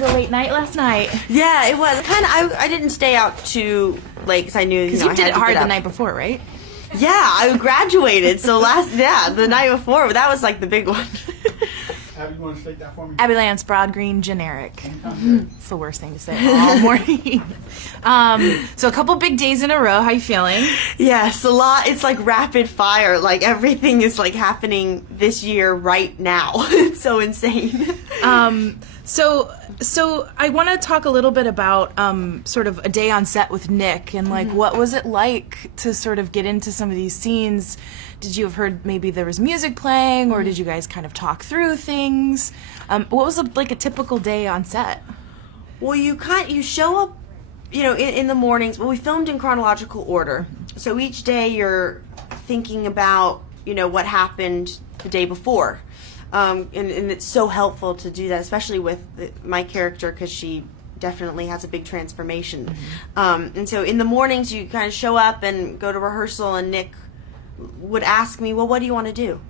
was a late night last night. Yeah, it was. I didn't stay out too late because I knew, Because you did it hard the night before, right? Yeah, I graduated. So the night before, that was like the big one. Abby, you want to state that for me? Abby Lance, broad green, generic. It's the worst thing to say all morning. So a couple big days in a row. How you feeling? Yes, a lot. It's like rapid fire. Like everything is like happening this year right now. It's so insane. So I want to talk a little bit about sort of a day on set with Nick and like what was it like to sort of get into some of these scenes? Did you have heard maybe there was music playing, or did you guys kind of talk through things? What was like a typical day on set? Well, you show up, in the mornings. Well, we filmed in chronological order, so each day you're thinking about what happened the day before. And it's so helpful to do that, especially with my character, because she definitely has a big transformation. And so in the mornings, you kind of show up and go to rehearsal, and Nick would ask me, well, what do you want to do?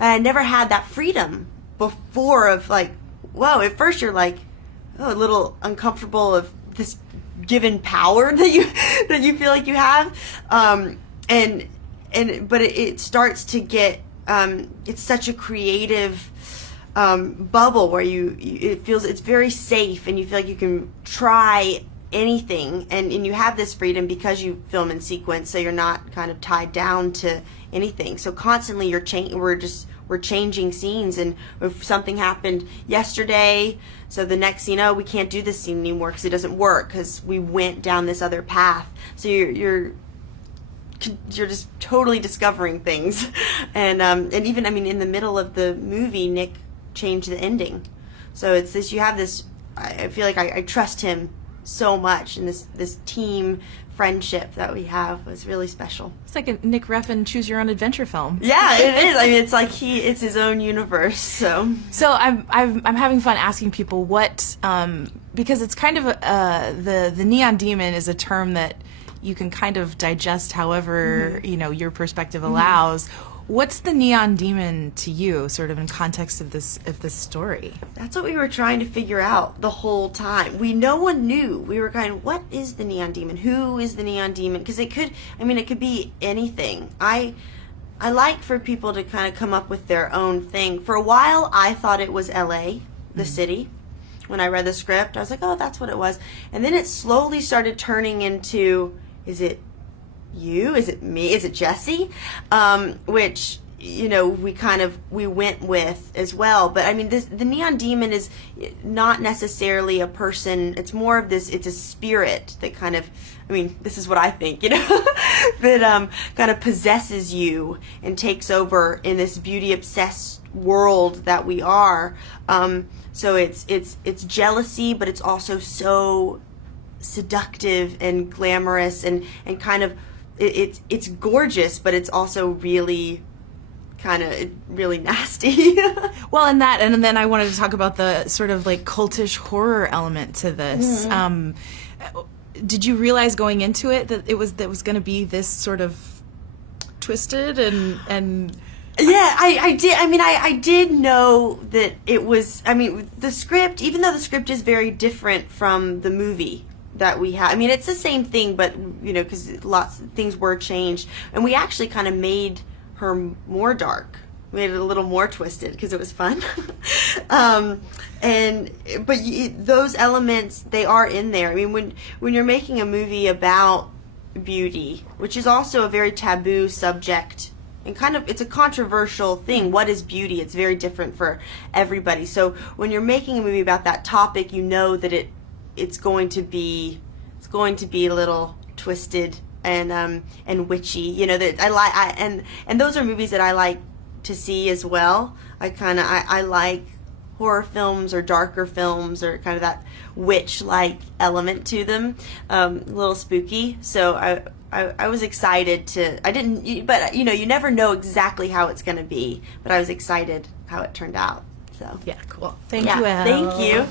And I never had that freedom before of like, whoa, at first you're like, a little uncomfortable of this given power that you feel like you have. But it starts to get, it's such a creative bubble where it's very safe, and you feel like you can try anything, and you have this freedom because you film in sequence, so you're not kind of tied down to anything. So constantly we're changing scenes, and if something happened yesterday, so the next scene, we can't do this scene anymore because it doesn't work because we went down this other path. So you're just totally discovering things. And even, in the middle of the movie, Nick changed the ending. So it's this, you have this, I feel like I trust him so much, and this team friendship that we have was really special. It's like a Nick Refn choose your own adventure film. Yeah, it is. It's like it's his own universe. So I'm having fun asking people what, because it's kind of the neon demon is a term that you can kind of digest however your perspective allows. What's the neon demon to you, sort of in context of this story? That's what we were trying to figure out the whole time. No one knew. We were kind of, what is the neon demon? Who is the neon demon? Because it could be anything. I like for people to kind of come up with their own thing. For a while, I thought it was LA, the city. When I read the script, I was like, oh, that's what it was. And then it slowly started turning into, is it you? Is it me? Is it Jesse? Which, we went with as well. But the neon demon is not necessarily a person. It's more of this, it's a spirit that kind of, this is what I think, that kind of possesses you and takes over in this beauty obsessed world that we are. So it's jealousy, but it's also so seductive and glamorous and kind of, it's gorgeous, but it's also really kind of really nasty. Well, and then I wanted to talk about the sort of like cultish horror element to this. Did you realize going into it that it was going to be this sort of twisted and Yeah, I did. I did know that it was. The script, even though the script is very different from the movie that we had. It's the same thing, but because lots of things were changed, and we actually kind of made her more dark. We made it a little more twisted because it was fun. Those elements, they are in there. When you're making a movie about beauty, which is also a very taboo subject, and kind of it's a controversial thing. What is beauty? It's very different for everybody. So when you're making a movie about that topic, that it's going to be a little twisted and witchy. That I like, and those are movies that I like to see as well. I like horror films or darker films or kind of that witch-like element to them, a little spooky. So I was excited but you never know exactly how it's going to be, but I was excited how it turned out. So yeah, cool. Thank you, Elle. Thank you.